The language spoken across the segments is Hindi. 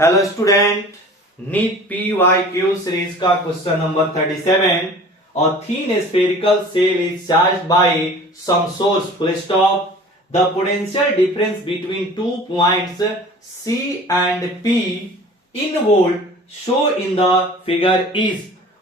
Hello student, NEET PYQ series का क्वेश्चन नंबर 37। और thin spherical shell is charged by some source full stop. The potential difference between 2 points C and P in volt show in the figure is.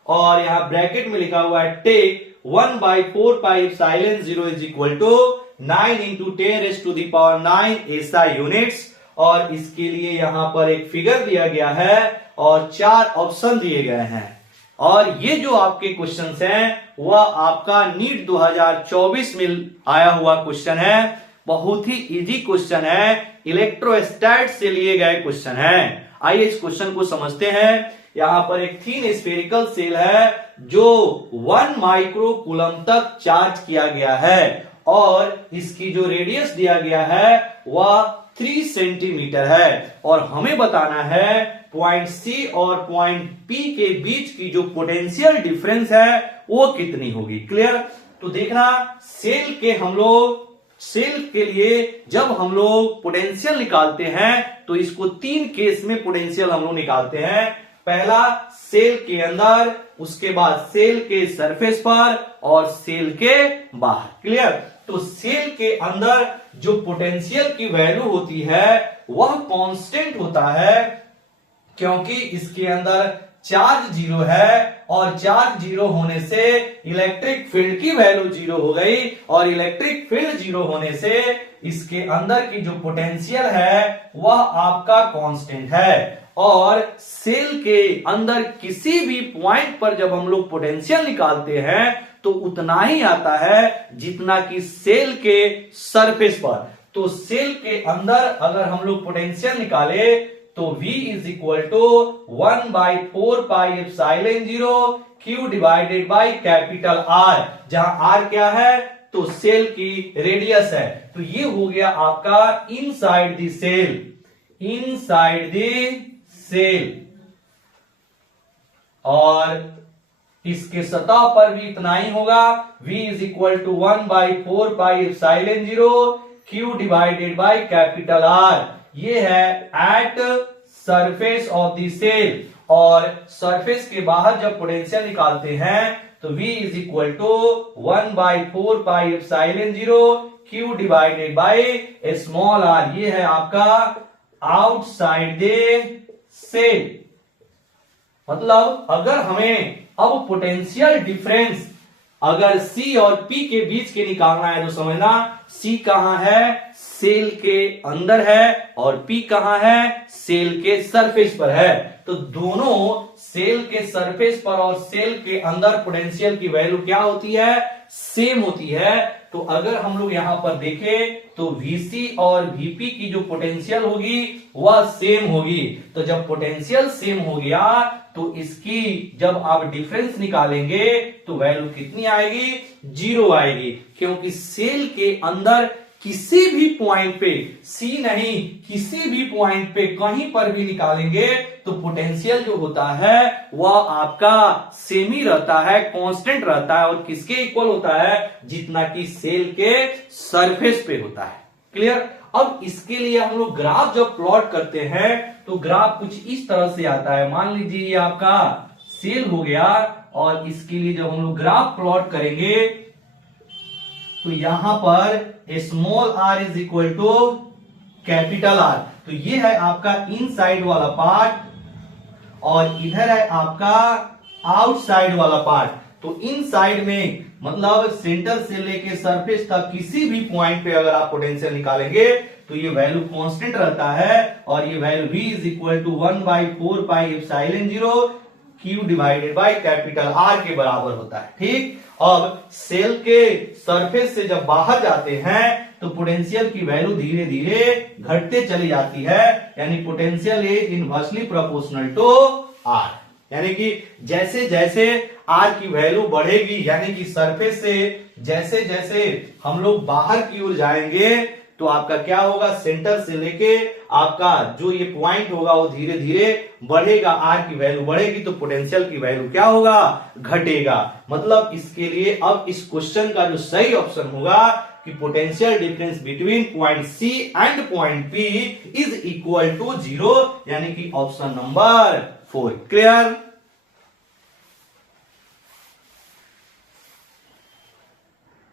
और यहां ब्रैकेट में लिखा हुआ है take 1/4πε0 is equal to 9 into 10⁻⁹ SI units. और इसके लिए यहां पर एक फिगर दिया गया है और 4 ऑप्शन दिए गए हैं। और ये जो आपके क्वेश्चंस हैं वह आपका नीट 2024 में आया हुआ क्वेश्चन है। बहुत ही इजी क्वेश्चन है, इलेक्ट्रोस्टैट से लिए गए क्वेश्चन है। आइए इस क्वेश्चन को समझते हैं। यहां पर एक थीन स्फेरिकल सेल है जो 1 माइक्रो कूलम तक चार्ज किया गया है और इसकी जो रेडियस दिया गया है वह 3 सेंटीमीटर है। और हमें बताना है पॉइंट C और पॉइंट P के बीच की जो पोटेंशियल डिफरेंस है वो कितनी होगी। क्लियर? तो देखना, सेल के लिए जब हम लोग पोटेंशियल निकालते हैं तो इसको 3 केस में पोटेंशियल हम लोग निकालते हैं। पहला सेल के अंदर, उसके बाद सेल के सरफेस पर और सेल के बाहर। क्लियर? तो सेल के अंदर जो पोटेंशियल की वैल्यू होती है वह कांस्टेंट होता है, क्योंकि इसके अंदर चार्ज 0 है और चार्ज 0 होने से इलेक्ट्रिक फील्ड की वैल्यू 0 हो गई। और इलेक्ट्रिक फील्ड 0 होने से इसके अंदर की जो पोटेंशियल है वह आपका कांस्टेंट है। और सेल के अंदर किसी भी पॉइंट पर जब हम लोग पोटेंशियल निकालते हैं तो उतना ही आता है जितना कि सेल के सरफेस पर। तो सेल के अंदर अगर हम लोग पोटेंशियल निकाले तो V is equal to 1/4πε0 Q divided by capital R, जहां R क्या है तो सेल की रेडियस है। तो ये हो गया आपका inside the shell, inside the shell. और इसके सतह पर भी इतना ही होगा, V is equal to 1/4πε0 Q divided by capital R। ये है at surface of the shell. और सरफेस के बाहर जब पोटेंशियल निकालते हैं तो V is equal to 1/4πε0 Q divided by small r। ये है आपका आउटसाइड द सेल। मतलब अगर हमें अब पोटेंशियल डिफरेंस अगर C और P के बीच के निकालना है तो समझना C कहां है, सेल के अंदर है, और P कहां है, सेल के सरफेस पर है। तो दोनों सेल के सरफेस पर और सेल के अंदर पोटेंशियल की वैल्यू क्या होती है, सेम होती है। तो अगर हम लोग यहां पर देखें तो VC और VP की जो पोटेंशियल होगी वह सेम होगी। तो जब पोटेंशियल सेम हो गया तो इसकी जब आप डिफरेंस निकालेंगे तो वैल्यू कितनी आएगी, 0 आएगी। क्योंकि सेल के अंदर किसी भी पॉइंट पे, C नहीं, किसी भी पॉइंट पे कहीं पर भी निकालेंगे तो पोटेंशियल जो होता है वह आपका सेम ही रहता है, कांस्टेंट रहता है। और किसके इक्वल होता है, जितना कि सेल के सरफेस पे होता है। क्लियर? अब इसके लिए हम लोग ग्राफ जब प्लॉट करते हैं तो ग्राफ कुछ इस तरह से आता है। मान लीजिए ये आपका सेल हो गया और इसके लिए जब हम लोग ग्राफ प्लॉट करेंगे तो यहां पर small r is equal to capital R। तो ये है आपका इनसाइड वाला पार्ट और इधर है आपका आउटसाइड वाला पार्ट। तो इनसाइड में मतलब सेंटर से लेके सरफेस तक किसी भी पॉइंट पे अगर आप पोटेंशियल निकालेंगे तो ये वैल्यू कांस्टेंट रहता है। और ये value V is equal to 1/4πε0 Q divided by capital R के बराबर होता है। ठीक? अब सेल के सरफेस से जब बाहर जाते हैं तो पोटेंशियल की वैल्यू धीरे धीरे घटते चली जाती है, यानी potential is inversely proportional to R। यानी कि जैसे जैसे R की वैल्यू बढ़ेगी, यानी कि सरफेस से जैसे जैसे हम लोग बाहर की ओर जाएंगे तो आपका क्या होगा, सेंटर से लेके आपका जो ये पॉइंट होगा वो धीरे धीरे बढ़ेगा। R की वैल्यू बढ़ेगी तो पोटेंशियल की वैल्यू क्या होगा, घटेगा। मतलब इसके लिए अब इस क्वेश्चन का जो सही ऑप्शन होगा कि potential difference between point C and point P is equal to 0, यानी कि ऑप्शन नंबर 4। क्लियर।